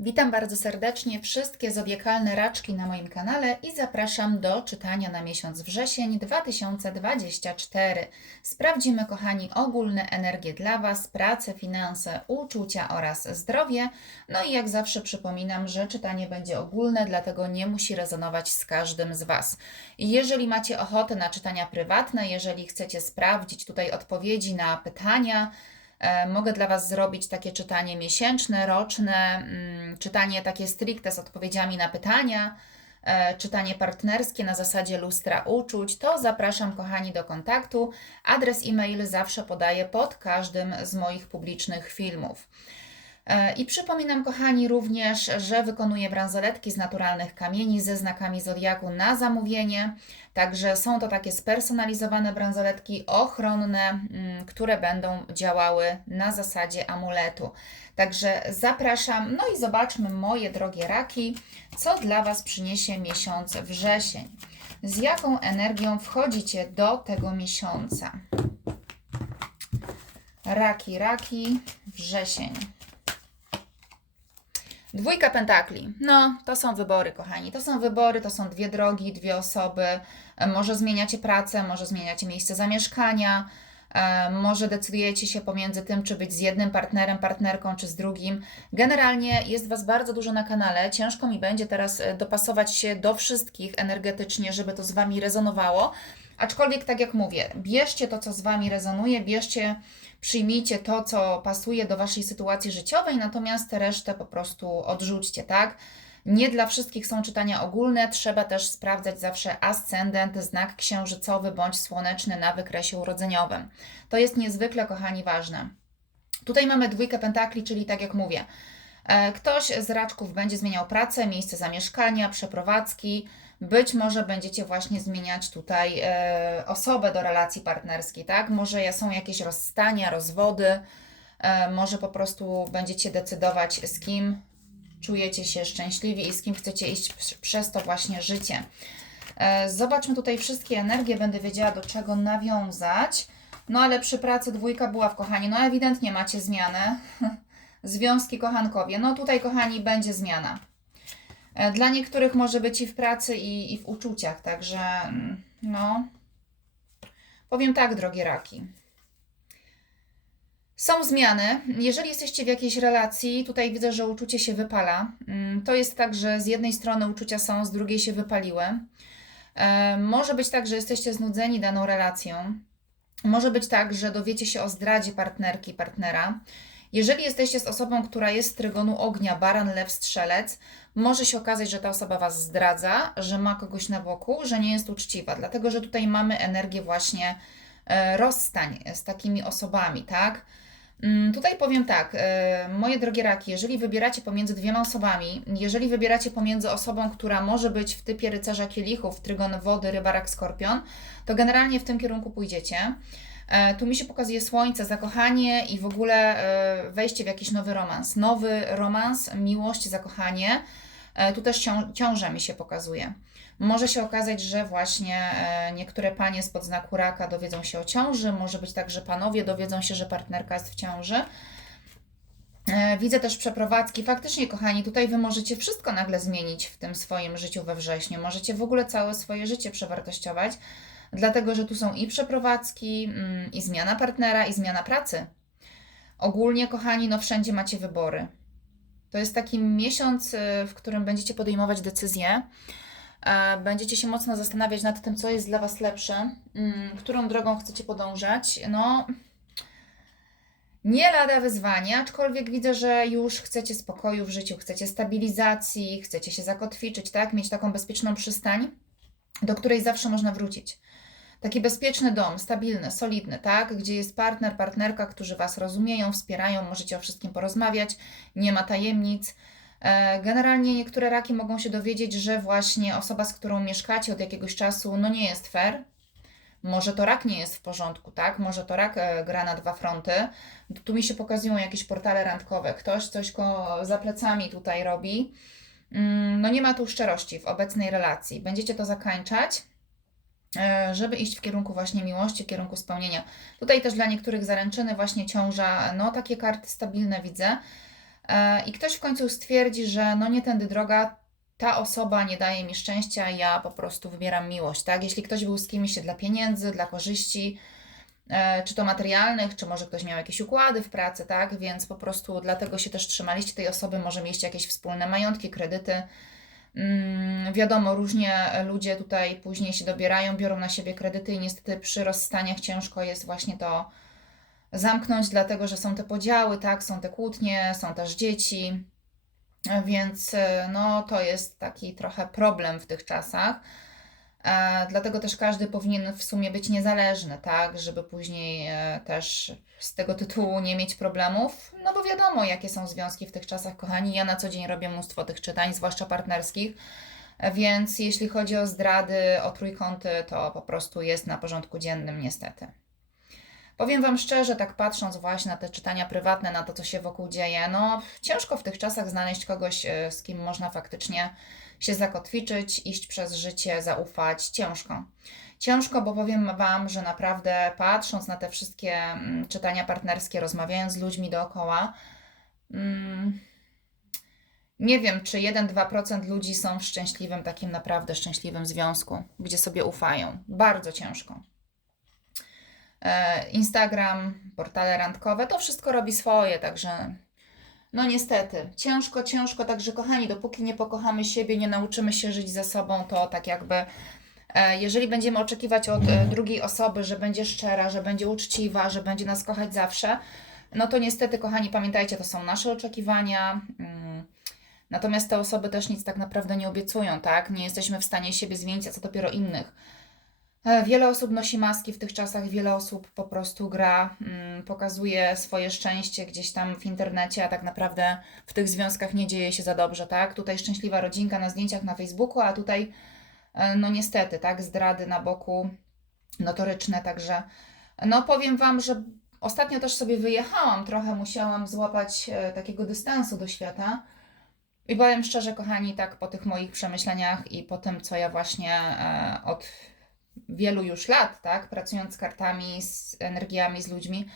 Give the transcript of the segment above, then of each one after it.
Witam bardzo serdecznie wszystkie zodiakalne raczki na moim kanale i zapraszam do czytania na miesiąc wrzesień 2024. Sprawdzimy, kochani, ogólne energie dla Was, pracę, finanse, uczucia oraz zdrowie. No i jak zawsze przypominam, że czytanie będzie ogólne, dlatego nie musi rezonować z każdym z Was. Jeżeli macie ochotę na czytania prywatne, jeżeli chcecie sprawdzić tutaj odpowiedzi na pytania, Mogę dla Was zrobić takie czytanie miesięczne, roczne, mm, czytanie takie stricte z odpowiedziami na pytania, e, czytanie partnerskie na zasadzie lustra uczuć, to zapraszam kochani do kontaktu. Adres e-mail zawsze podaję pod każdym z moich publicznych filmów. E, I przypominam, kochani, również, że wykonuję bransoletki z naturalnych kamieni ze znakami zodiaku na zamówienie. Także są to takie spersonalizowane bransoletki ochronne, mm, które będą działały na zasadzie amuletu. Także zapraszam. No i zobaczmy, moje drogie raki, co dla Was przyniesie miesiąc wrzesień. Z jaką energią wchodzicie do tego miesiąca? Raki, raki, wrzesień. Dwójka pentakli. No, to są wybory, kochani. To są wybory, to są dwie drogi, dwie osoby. E, Może zmieniacie pracę, może zmieniacie miejsce zamieszkania, e, może decydujecie się pomiędzy tym, czy być z jednym partnerem, partnerką, czy z drugim. Generalnie jest Was bardzo dużo na kanale. Ciężko mi będzie teraz e, dopasować się do wszystkich energetycznie, żeby to z Wami rezonowało. Aczkolwiek, tak jak mówię, bierzcie to, co z Wami rezonuje, bierzcie przyjmijcie to, co pasuje do Waszej sytuacji życiowej, natomiast resztę po prostu odrzućcie, tak? Nie dla wszystkich są czytania ogólne, trzeba też sprawdzać zawsze ascendent, znak księżycowy bądź słoneczny na wykresie urodzeniowym. To jest niezwykle, kochani, ważne. Tutaj mamy dwójkę pentakli, czyli tak jak mówię, e, ktoś z raczków będzie zmieniał pracę, miejsce zamieszkania, przeprowadzki, być może będziecie właśnie zmieniać tutaj e, osobę do relacji partnerskiej, tak? Może są jakieś rozstania, rozwody, e, może po prostu będziecie decydować, z kim czujecie się szczęśliwi i z kim chcecie iść pr- przez to właśnie życie. E, zobaczmy tutaj wszystkie energie, będę wiedziała do czego nawiązać. No ale przy pracy dwójka była w kochani, no ewidentnie macie zmianę. Związki kochankowie, no tutaj kochani będzie zmiana. E, Dla niektórych może być i w pracy, i, i w uczuciach, także mm, no. Powiem tak, drogie raki. Są zmiany. Jeżeli jesteście w jakiejś relacji, tutaj widzę, że uczucie się wypala. Mm, To jest tak, że z jednej strony uczucia są, z drugiej się wypaliły. E, Może być tak, że jesteście znudzeni daną relacją. Może być tak, że dowiecie się o zdradzie partnerki, partnera. Jeżeli jesteście z osobą, która jest z trygonu ognia, baran, lew, strzelec, może się okazać, że ta osoba Was zdradza, że ma kogoś na boku, że nie jest uczciwa, dlatego że tutaj mamy energię właśnie e, rozstań z takimi osobami, tak? Mm, Tutaj powiem tak, e, moje drogie raki, jeżeli wybieracie pomiędzy dwiema osobami, jeżeli wybieracie pomiędzy osobą, która może być w typie rycerza kielichów, trygon wody, rybarak, skorpion, to generalnie w tym kierunku pójdziecie. E, Tu mi się pokazuje słońce, zakochanie i w ogóle e, wejście w jakiś nowy romans. Nowy romans, miłość, zakochanie. E, Tu też cią- ciąża mi się pokazuje. Może się okazać, że właśnie niektóre panie spod znaku raka dowiedzą się o ciąży, może być tak, że panowie dowiedzą się, że partnerka jest w ciąży. Widzę też przeprowadzki. Faktycznie, kochani, tutaj Wy możecie wszystko nagle zmienić w tym swoim życiu we wrześniu. Możecie w ogóle całe swoje życie przewartościować, dlatego że tu są i przeprowadzki, mm, i zmiana partnera, i zmiana pracy. Ogólnie, kochani, no wszędzie macie wybory. To jest taki miesiąc, y, w którym będziecie podejmować decyzje. e, Będziecie się mocno zastanawiać nad tym, co jest dla Was lepsze, mm, którą drogą chcecie podążać. No, nie lada wyzwanie, aczkolwiek widzę, że już chcecie spokoju w życiu, chcecie stabilizacji, chcecie się zakotwiczyć, tak? Mieć taką bezpieczną przystań, do której zawsze można wrócić. Taki bezpieczny dom, stabilny, solidny, tak? Gdzie jest partner, partnerka, którzy Was rozumieją, wspierają, możecie o wszystkim porozmawiać, nie ma tajemnic. E, Generalnie niektóre raki mogą się dowiedzieć, że właśnie osoba, z którą mieszkacie od jakiegoś czasu, no nie jest fair. Może to rak nie jest w porządku, tak? Może to rak e, gra na dwa fronty. Tu mi się pokazują jakieś portale randkowe. Ktoś coś za plecami tutaj robi. Mm, No nie ma tu szczerości w obecnej relacji. Będziecie to zakańczać, e, żeby iść w kierunku właśnie miłości, w kierunku spełnienia. Tutaj też dla niektórych zaręczyny właśnie ciąża, no takie karty stabilne widzę. E, I ktoś w końcu stwierdzi, że no nie tędy droga, ta osoba nie daje mi szczęścia, ja po prostu wybieram miłość, tak? Jeśli ktoś był z kimś dla pieniędzy, dla korzyści, czy to materialnych, czy może ktoś miał jakieś układy w pracy, tak? Więc po prostu dlatego się też trzymaliście tej osoby, może mieliście jakieś wspólne majątki, kredyty. Mm, wiadomo, różnie ludzie tutaj później się dobierają, biorą na siebie kredyty i niestety przy rozstaniach ciężko jest właśnie to zamknąć, dlatego że są te podziały, tak, są te kłótnie, są też dzieci, więc e, no, to jest taki trochę problem w tych czasach. E, dlatego też każdy powinien w sumie być niezależny, tak, żeby później e, też z tego tytułu nie mieć problemów. No bo wiadomo, jakie są związki w tych czasach, kochani. Ja na co dzień robię mnóstwo tych czytań, zwłaszcza partnerskich. Więc jeśli chodzi o zdrady, o trójkąty, to po prostu jest na porządku dziennym, niestety. Powiem Wam szczerze, tak patrząc właśnie na te czytania prywatne, na to, co się wokół dzieje, no ciężko w tych czasach znaleźć kogoś, e, z kim można faktycznie się zakotwiczyć, iść przez życie, zaufać. Ciężko. Ciężko, bo powiem Wam, że naprawdę patrząc na te wszystkie mm, czytania partnerskie, rozmawiając z ludźmi dookoła, mm, nie wiem, czy 1-2% ludzi są w szczęśliwym, takim naprawdę szczęśliwym związku, gdzie sobie ufają. Bardzo ciężko. E, Instagram, portale randkowe, to wszystko robi swoje, także no niestety, ciężko, ciężko, także kochani, dopóki nie pokochamy siebie, nie nauczymy się żyć ze sobą, to tak jakby e, jeżeli będziemy oczekiwać od e, drugiej osoby, że będzie szczera, że będzie uczciwa, że będzie nas kochać zawsze, no to niestety, kochani, pamiętajcie, to są nasze oczekiwania. Mm, natomiast te osoby też nic tak naprawdę nie obiecują, tak? Nie jesteśmy w stanie siebie zmienić, a co dopiero innych. E, wiele osób nosi maski w tych czasach, wiele osób po prostu gra, mm, pokazuje swoje szczęście gdzieś tam w internecie, a tak naprawdę w tych związkach nie dzieje się za dobrze, tak? Tutaj szczęśliwa rodzinka na zdjęciach na Facebooku, a tutaj, e, no niestety, tak, zdrady na boku notoryczne, także no powiem Wam, że ostatnio też sobie wyjechałam, trochę musiałam złapać e, takiego dystansu do świata. I powiem szczerze, kochani, tak po tych moich przemyśleniach i po tym, co ja właśnie od wielu już lat, tak, pracując z kartami, z energiami, z ludźmi,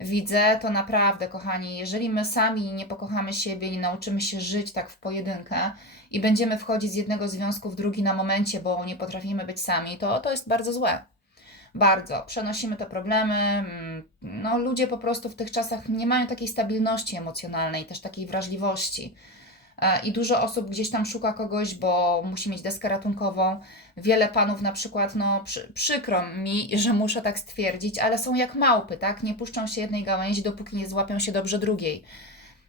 widzę to naprawdę, kochani, jeżeli my sami nie pokochamy siebie, nie nauczymy się żyć tak w pojedynkę i będziemy wchodzić z jednego związku w drugi na momencie, bo nie potrafimy być sami, to to jest bardzo złe. Bardzo. Przenosimy te problemy. Mm, no, ludzie po prostu w tych czasach nie mają takiej stabilności emocjonalnej, też takiej wrażliwości. E, i dużo osób gdzieś tam szuka kogoś, bo musi mieć deskę ratunkową. Wiele panów na przykład, no przy, przykro mi, że muszę tak stwierdzić, ale są jak małpy, tak? Nie puszczą się jednej gałęzi, dopóki nie złapią się dobrze drugiej.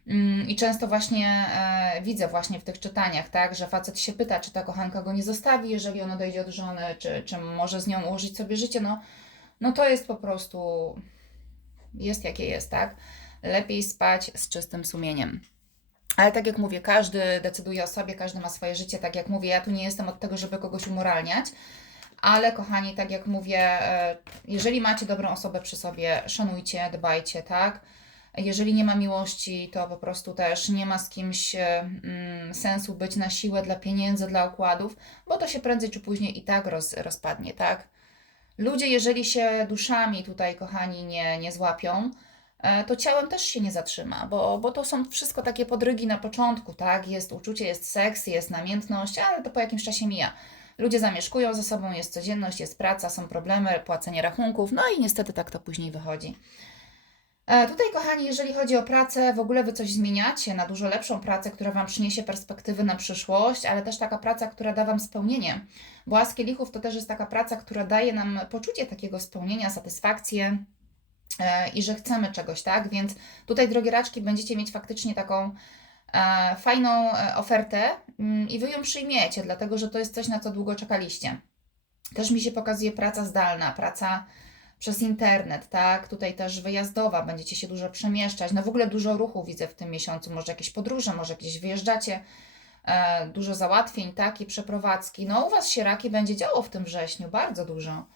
Mm, I często właśnie e, widzę właśnie w tych czytaniach, tak, że facet się pyta, czy ta kochanka go nie zostawi, jeżeli ona dojdzie od żony, czy, czy może z nią ułożyć sobie życie. No, no to jest po prostu, jest jakie jest, tak? Lepiej spać z czystym sumieniem. Ale tak jak mówię, każdy decyduje o sobie, każdy ma swoje życie. Tak jak mówię, ja tu nie jestem od tego, żeby kogoś umoralniać. Ale kochani, tak jak mówię, e, jeżeli macie dobrą osobę przy sobie, szanujcie, dbajcie, tak? Jeżeli nie ma miłości, to po prostu też nie ma z kimś e, mm, sensu być na siłę dla pieniędzy, dla układów, bo to się prędzej czy później i tak roz, rozpadnie, tak? Ludzie, jeżeli się duszami tutaj, kochani, nie, nie złapią, to ciałem też się nie zatrzyma, bo, bo to są wszystko takie podrygi na początku, tak? Jest uczucie, jest seks, jest namiętność, ale to po jakimś czasie mija. Ludzie zamieszkują ze sobą, jest codzienność, jest praca, są problemy, płacenie rachunków, no i niestety tak to później wychodzi. E, tutaj, kochani, jeżeli chodzi o pracę, w ogóle Wy coś zmieniacie na dużo lepszą pracę, która Wam przyniesie perspektywy na przyszłość, ale też taka praca, która da Wam spełnienie. Bo As Kielichów to też jest taka praca, która daje nam poczucie takiego spełnienia, satysfakcję, E, i że chcemy czegoś, tak? Więc tutaj, drogie raczki, będziecie mieć faktycznie taką e, fajną e, ofertę mm, i Wy ją przyjmiecie, dlatego że to jest coś, na co długo czekaliście. Też mi się pokazuje praca zdalna, praca przez internet, tak? Tutaj też wyjazdowa, będziecie się dużo przemieszczać. No w ogóle dużo ruchu widzę w tym miesiącu, może jakieś podróże, może gdzieś wyjeżdżacie, e, dużo załatwień, tak? I przeprowadzki. No u Was się raki będzie działo w tym wrześniu, bardzo dużo.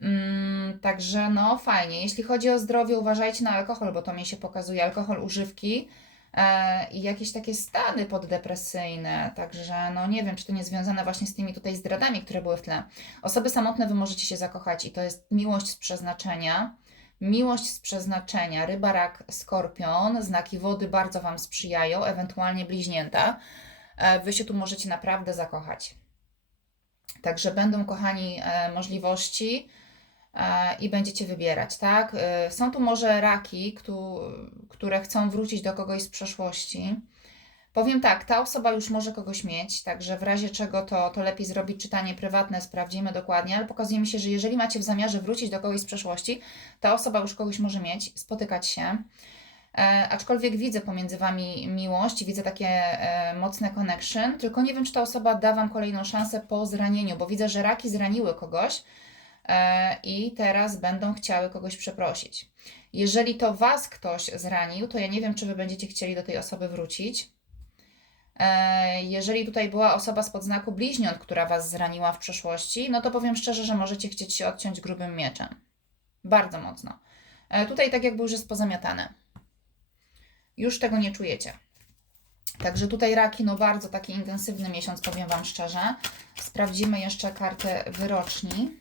Mm, także no fajnie. Jeśli chodzi o zdrowie, uważajcie na alkohol, bo to mi się pokazuje alkohol, używki e, i jakieś takie stany poddepresyjne. Także no nie wiem, czy to nie związane właśnie z tymi tutaj zdradami, które były w tle. Osoby samotne wy możecie się zakochać i to jest miłość z przeznaczenia. Miłość z przeznaczenia, ryba, rak, skorpion, znaki wody bardzo Wam sprzyjają, ewentualnie bliźnięta. E, Wy się tu możecie naprawdę zakochać. Także będą, kochani, e, możliwości i będziecie wybierać, tak? E, Są tu może raki, któ- które chcą wrócić do kogoś z przeszłości. Powiem tak, ta osoba już może kogoś mieć, także w razie czego to, to lepiej zrobić czytanie prywatne, sprawdzimy dokładnie, ale pokazuje mi się, że jeżeli macie w zamiarze wrócić do kogoś z przeszłości, ta osoba już kogoś może mieć, spotykać się. E, aczkolwiek widzę pomiędzy Wami miłość, widzę takie e, mocne connection, tylko nie wiem, czy ta osoba da Wam kolejną szansę po zranieniu, bo widzę, że raki zraniły kogoś e, i teraz będą chciały kogoś przeprosić. Jeżeli to Was ktoś zranił, to ja nie wiem, czy Wy będziecie chcieli do tej osoby wrócić. E, Jeżeli tutaj była osoba z podznaku bliźniąt, która Was zraniła w przeszłości, no to powiem szczerze, że możecie chcieć się odciąć grubym mieczem. Bardzo mocno. E, Tutaj tak jakby już jest pozamiatane. Już tego nie czujecie. Także tutaj raki, no bardzo taki intensywny miesiąc, powiem Wam szczerze. Sprawdzimy jeszcze kartę wyroczni.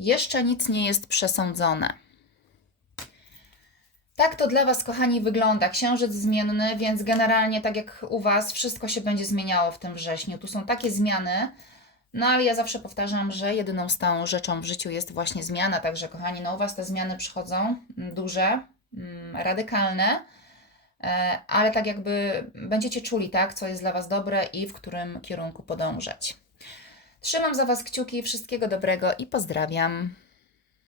Jeszcze nic nie jest przesądzone. Tak to dla Was, kochani, wygląda. Księżyc zmienny, więc generalnie, tak jak u Was, wszystko się będzie zmieniało w tym wrześniu. Tu są takie zmiany, no ale ja zawsze powtarzam, że jedyną stałą rzeczą w życiu jest właśnie zmiana. Także, kochani, no u Was te zmiany przychodzą mm, duże, mm, radykalne, e, ale tak jakby będziecie czuli, tak, co jest dla Was dobre i w którym kierunku podążać. Trzymam za Was kciuki, wszystkiego dobrego i pozdrawiam.